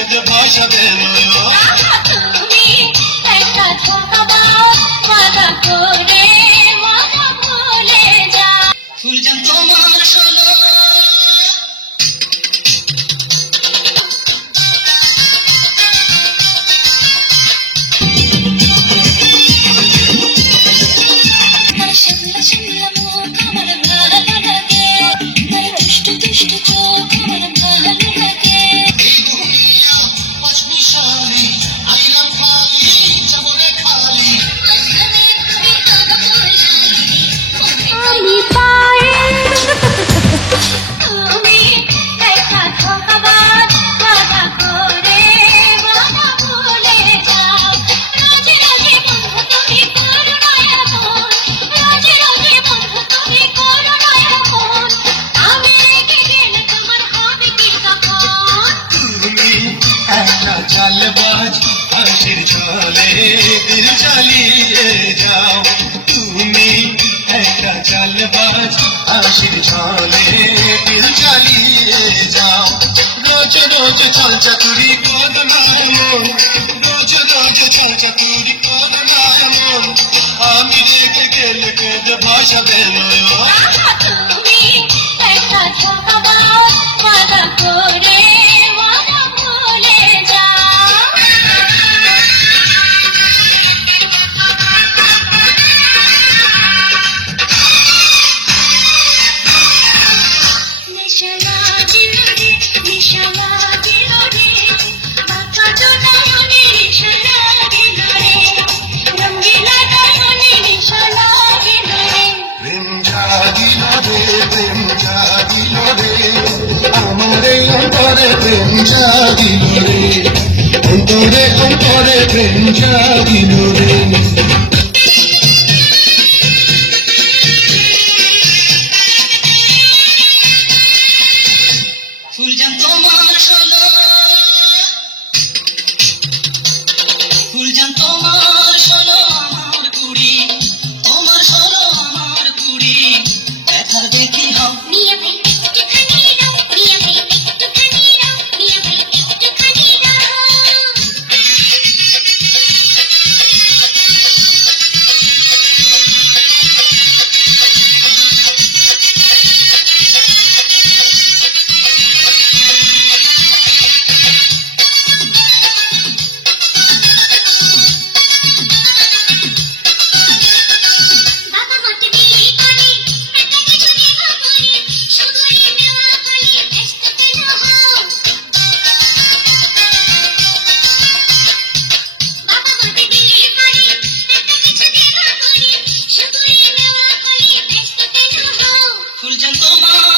কেঁদে ভাসাবে নয়ন। তুমি একটা ধোঁকাবাজ, ওয়াদা করে ওয়াদা ভুলে যাও। ফুলজান তোমার শোনো শিমলা শিমলা মুখ আমার ভালো লাগে, দুষ্টু দুষ্টু চোখ আমার ভালো লাগে। এই দুনিয়া পাঁচমিশালি আইলাম খালি যাবনে খালি। আমি পায়েল, তুমি একটা ধোঁকাবাজ, ওয়াদা করে ওয়াদা ভুলে যাও। রোজে রোজে বন্ধু তুমি করো না এমন, রোজে রোজে বন্ধু তুমি করো না এমন। আমি রেগে গেলে তোমার হবে কি তখন? তুমি একটা চালবাজ হাসির ছলে দিল চালিয়ে যাও। তুমি একটা চালবাজ হাসির ছলে দিল চালিয়ে যাও। রোজ রোজ ছল চাতুরি করো না এমন, রোজ রোজ ছল চাতুরি করো না এমন। আমি রেগে গেলে কেঁদে ভাসাবে নয়ন। তুমি একটা ধোঁকাবাজ, ওয়াদা করে ওয়াদা ভুলে যাও। নেশা লাগিল রে, নেশা লাগিল রে, বাঁকা জনমনে নেশা লাগিল রে, রঙ্গিলা নয়নে নেশা লাগিল রে। প্রেম জাগিল রে, প্রেম জাগিল রে, আমার এই অন্তরে প্রেম জাগিল রে, অন্তরে অন্তরে প্রেম জাগিল রে। ফুলজান তোমার শোনো, ফুলজান তোমার শোনো আমার কুড়ি, তোমার শোনো আমার কুড়ি, ব্যথার দেখি হও। মিয়া ভাই একটুখানি দাও, মিয়া ভাই একটুখানি দাও, মিয়া ভাই একটুখানি দাও। বাবা হাতে বিলি করে, একটা কিছু দেখা করে, শুধুই নেওয়া হলে ব্যস্ত কেন হও? বাবা হাতে বিলি করে, একটা কিছু দেখা করে, শুধুই নেওয়া হলে ব্যস্ত কেন হও? ফুলজান তোমার